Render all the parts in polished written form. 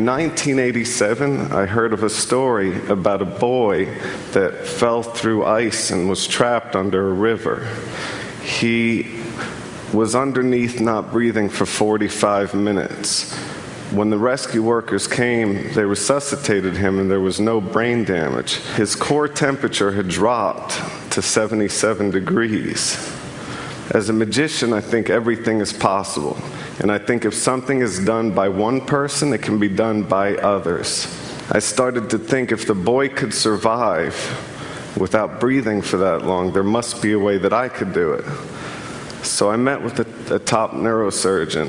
in 1987, I heard of a story about a boy that fell through ice and was trapped under a river. He was underneath not breathing for 45 minutes. When the rescue workers came, they resuscitated him and there was no brain damage. His core temperature had dropped to 77 degrees. As a magician, I think everything is possible. And I think if something is done by one person, it can be done by others. I started to think if the boy could survive without breathing for that long, there must be a way that I could do it. So I met with a top neurosurgeon,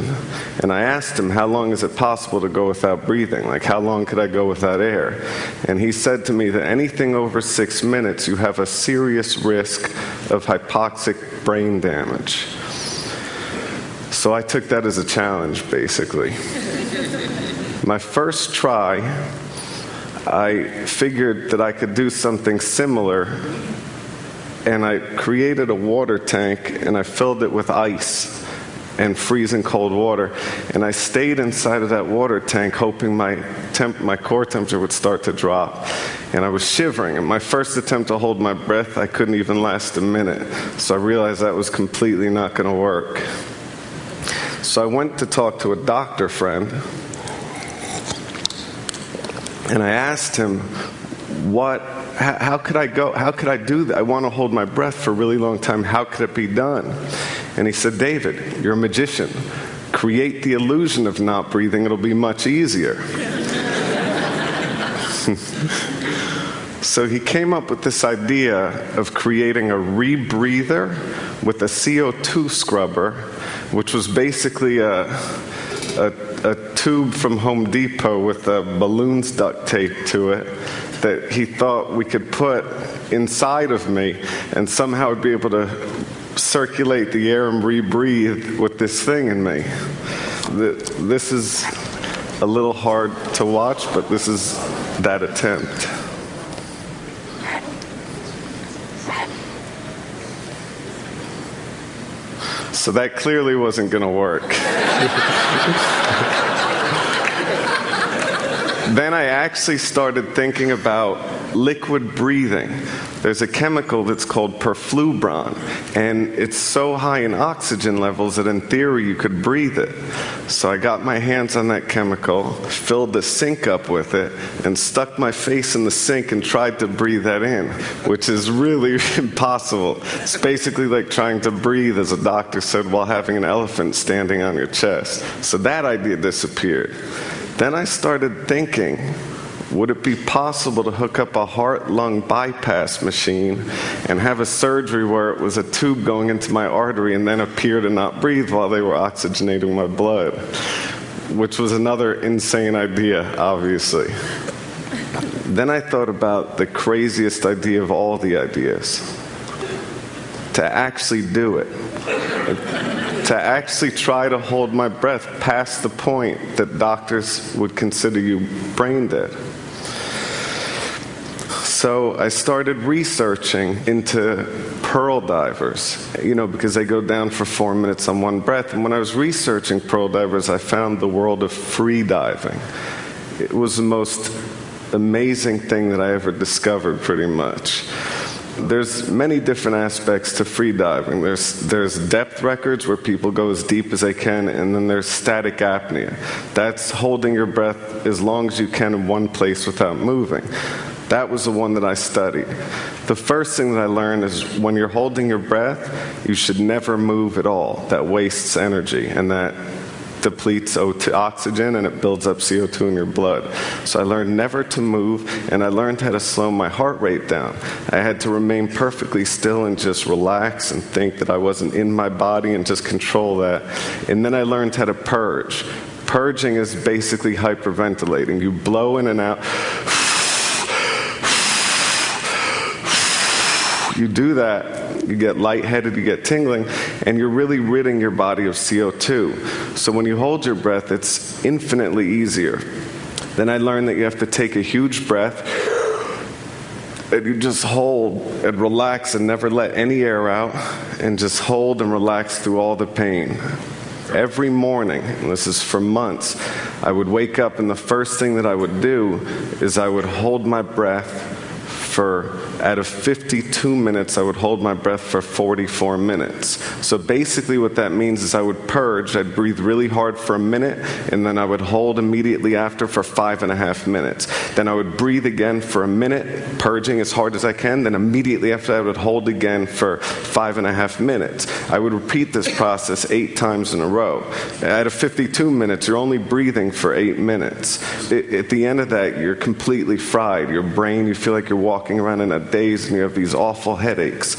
and I asked him, how long is it possible to go without breathing? Like, how long could I go without air? And he said to me that anything over 6 minutes, you have a serious risk of hypoxic brain damage. So I took that as a challenge, basically. My first try, I figured that I could do something similar, and I created a water tank, and I filled it with ice and freezing cold water, and I stayed inside of that water tank hoping my core temperature would start to drop. And I was shivering, and my first attempt to hold my breath, I couldn't even last a minute. So I realized that was completely not going to work. So I went to talk to a doctor friend, and I asked him, how could I do that? I want to hold my breath for a really long time. How could it be done? And he said, David, you're a magician. Create the illusion of not breathing. It'll be much easier. So he came up with this idea of creating a rebreather with a CO2 scrubber, which was basically a tube from Home Depot with balloons duct taped to it that he thought we could put inside of me and somehow be able to circulate the air and rebreathe with this thing in me. This is a little hard to watch, but this is that attempt. So that clearly wasn't going to work. Then I actually started thinking about liquid breathing. There's a chemical that's called perfluorine, and it's so high in oxygen levels that in theory you could breathe it. So I got my hands on that chemical, filled the sink up with it, and stuck my face in the sink and tried to breathe that in, which is really impossible. It's basically like trying to breathe, as a doctor said, while having an elephant standing on your chest. So that idea disappeared. Then I started thinking, would it be possible to hook up a heart-lung bypass machine and have a surgery where it was a tube going into my artery and then appear to not breathe while they were oxygenating my blood? Which was another insane idea, obviously. Then I thought about the craziest idea of all the ideas. To actually do it. To actually try to hold my breath past the point that doctors would consider you brain dead. So I started researching into pearl divers, because they go down for 4 minutes on one breath. And when I was researching pearl divers, I found the world of free diving. It was the most amazing thing that I ever discovered, pretty much. There's many different aspects to free diving. There's depth records where people go as deep as they can, and then there's static apnea. That's holding your breath as long as you can in one place without moving. That was the one that I studied. The first thing that I learned is when you're holding your breath, you should never move at all. That wastes energy, and that depletes oxygen, and it builds up CO2 in your blood. So I learned never to move, and I learned how to slow my heart rate down. I had to remain perfectly still and just relax and think that I wasn't in my body and just control that. And then I learned how to purge. Purging is basically hyperventilating. You blow in and out. You do that, you get lightheaded, you get tingling, and you're really ridding your body of CO2. So when you hold your breath, it's infinitely easier. Then I learned that you have to take a huge breath, and you just hold and relax and never let any air out, and just hold and relax through all the pain. every morning, and this is for months, I would wake up and the first thing that I would do is I would hold my breath for, out of 52 minutes, I would hold my breath for 44 minutes. So basically what that means is I would purge, I'd breathe really hard for a minute, and then I would hold immediately after for 5.5 minutes. Then I would breathe again for a minute, purging as hard as I can, then immediately after I would hold again for 5.5 minutes. I would repeat this process 8 times in a row. Out of 52 minutes, you're only breathing for 8 minutes. At the end of that, you're completely fried. Your brain, you feel like you're walking around in a daze and you have these awful headaches.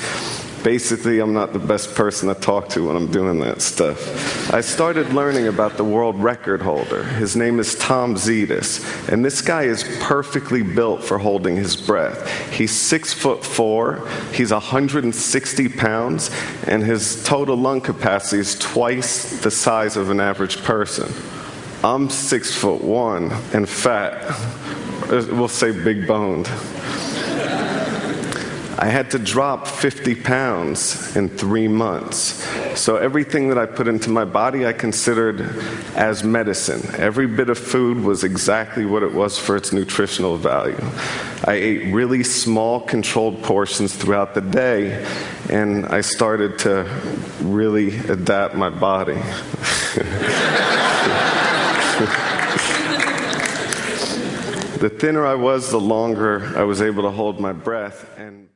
Basically, I'm not the best person to talk to when I'm doing that stuff. I started learning about the world record holder. His name is Tom Zetas, and this guy is perfectly built for holding his breath. He's 6'4", he's 160 pounds, and his total lung capacity is twice the size of an average person. I'm 6'1" and fat. We'll say big boned. I had to drop 50 pounds in 3 months. So everything that I put into my body I considered as medicine. Every bit of food was exactly what it was for its nutritional value. I ate really small, controlled portions throughout the day, and I started to really adapt my body. The thinner I was, the longer I was able to hold my breath. And